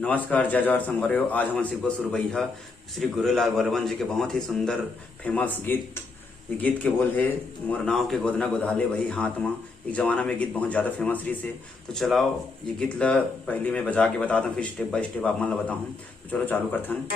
नमस्कार, जय जवाहर संगवारियों। आज हम शिव सुरबैया श्री गुरुलाल बर्मन जी के बहुत ही सुंदर फेमस गीत। ये गीत के बोल है मोर नाव के गोदना गोदाले वही हाथ में। एक जमाना में गीत बहुत ज्यादा फेमस रही से। तो चलाओ ये गीत ला पहले मैं बजा के बताता हूँ, फिर स्टेप बाय स्टेप आप मन ला बताऊँ। तो चलो चालू करथन।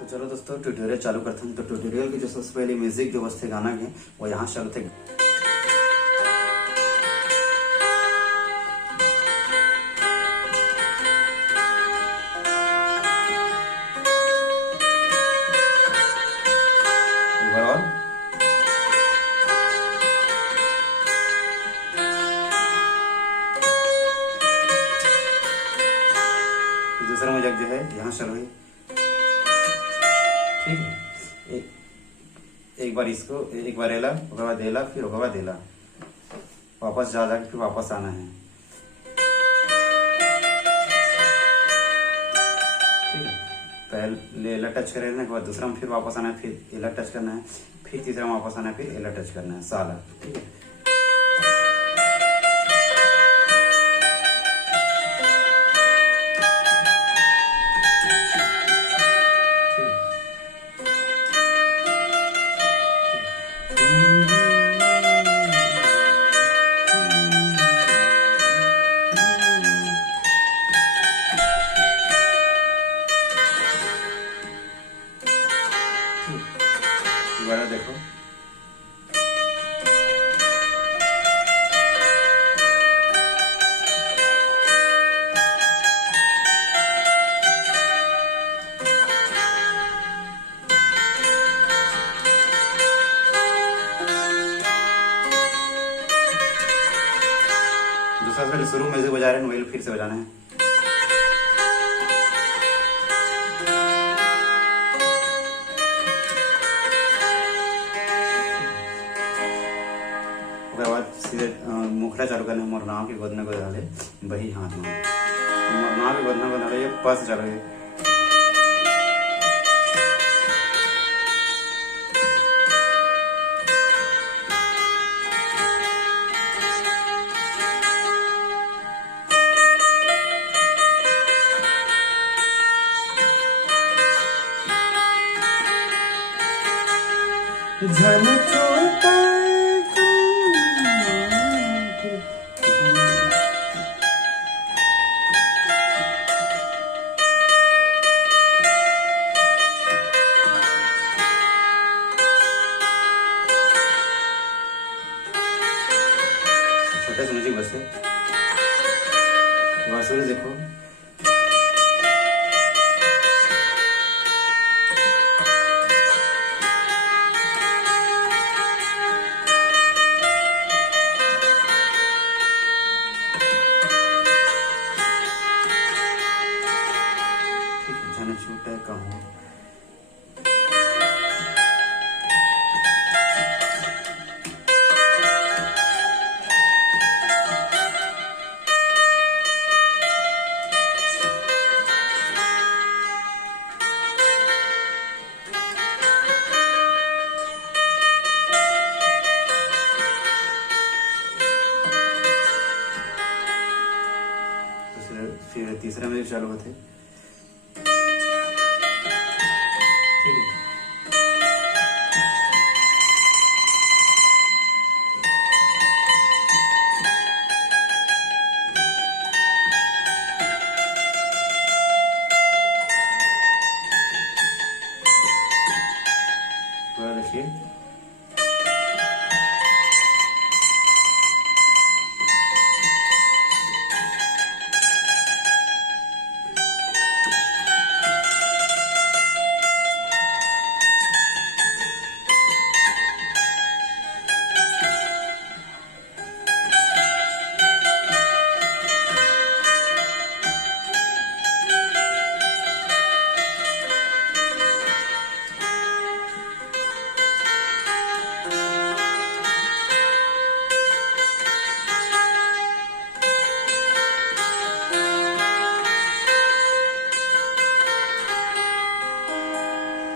तो चलो दोस्तों ट्यूटोरियल चालू करते हैं। तो ट्यूटोरियल के जो सबसे पहले म्यूजिक जो बसते गाना के वो यहाँ से चालू थे। एक बार और। दूसरा मजाक जो है यहाँ चालू है। ठीक है, एक बार इसको एक बार एला, उसके बाद देला, फिर उसके बाद देला, वापस जा जाके फिर वापस आना है। ठीक है, पहले एला टच करने के बाद दूसरा में फिर वापस आना है, फिर एला टच करना है, फिर तीसरा में वापस आना है, फिर एला टच करना है, साला। ठीक है, दोबारा देखो। सबसे पहले शुरू में जो बजा रहे हैं वही फिर से बजाना है। उसके बाद सीधे मुखड़ा चालू करना है। मोर नाम के गोदना को डाले बही हाथ में, मोर नाम के गोदना को डाले, ये पास चालू है। झन छोटा छोटे समझिए बस है। सूरज देखो, झन छूटे कहूँ फिर तीसरा में चालू होते। ठीक है, पूरा देखिए।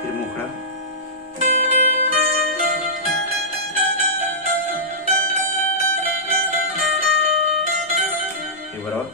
फिर मुखड़ा, फिर बराबर,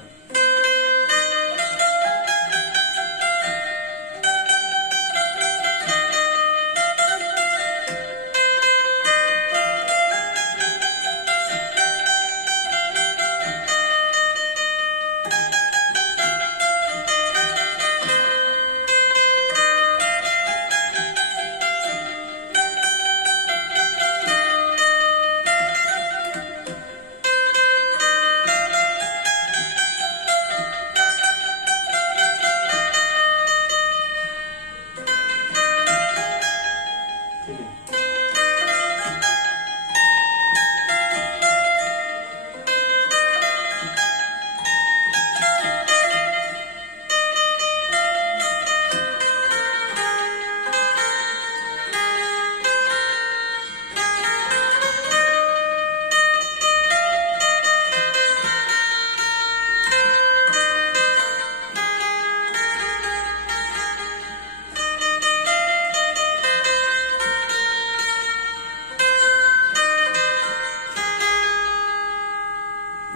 ठीक है।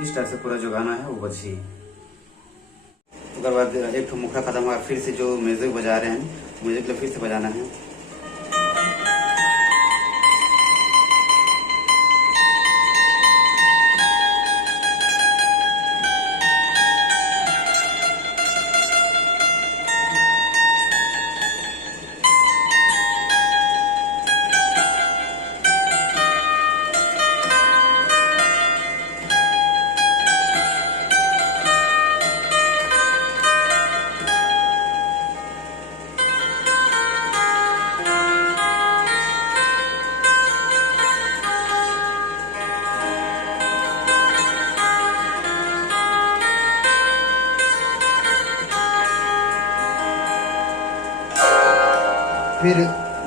इस टाइप से पूरा जो गाना है वो बजी। उसके बाद एक ठो मुखड़ा खत्म हुआ, फिर से जो म्यूजिक बजा रहे हैं म्यूजिक को फिर से बजाना है। फिर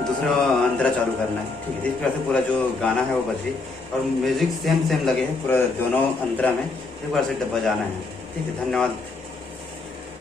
दूसरा अंतरा चालू करना है। ठीक है, इस प्रकार से पूरा जो गाना है वो बजे और म्यूजिक सेम सेम लगे है पूरा दोनों अंतरा में, एक बार से बजाना है। ठीक है, धन्यवाद।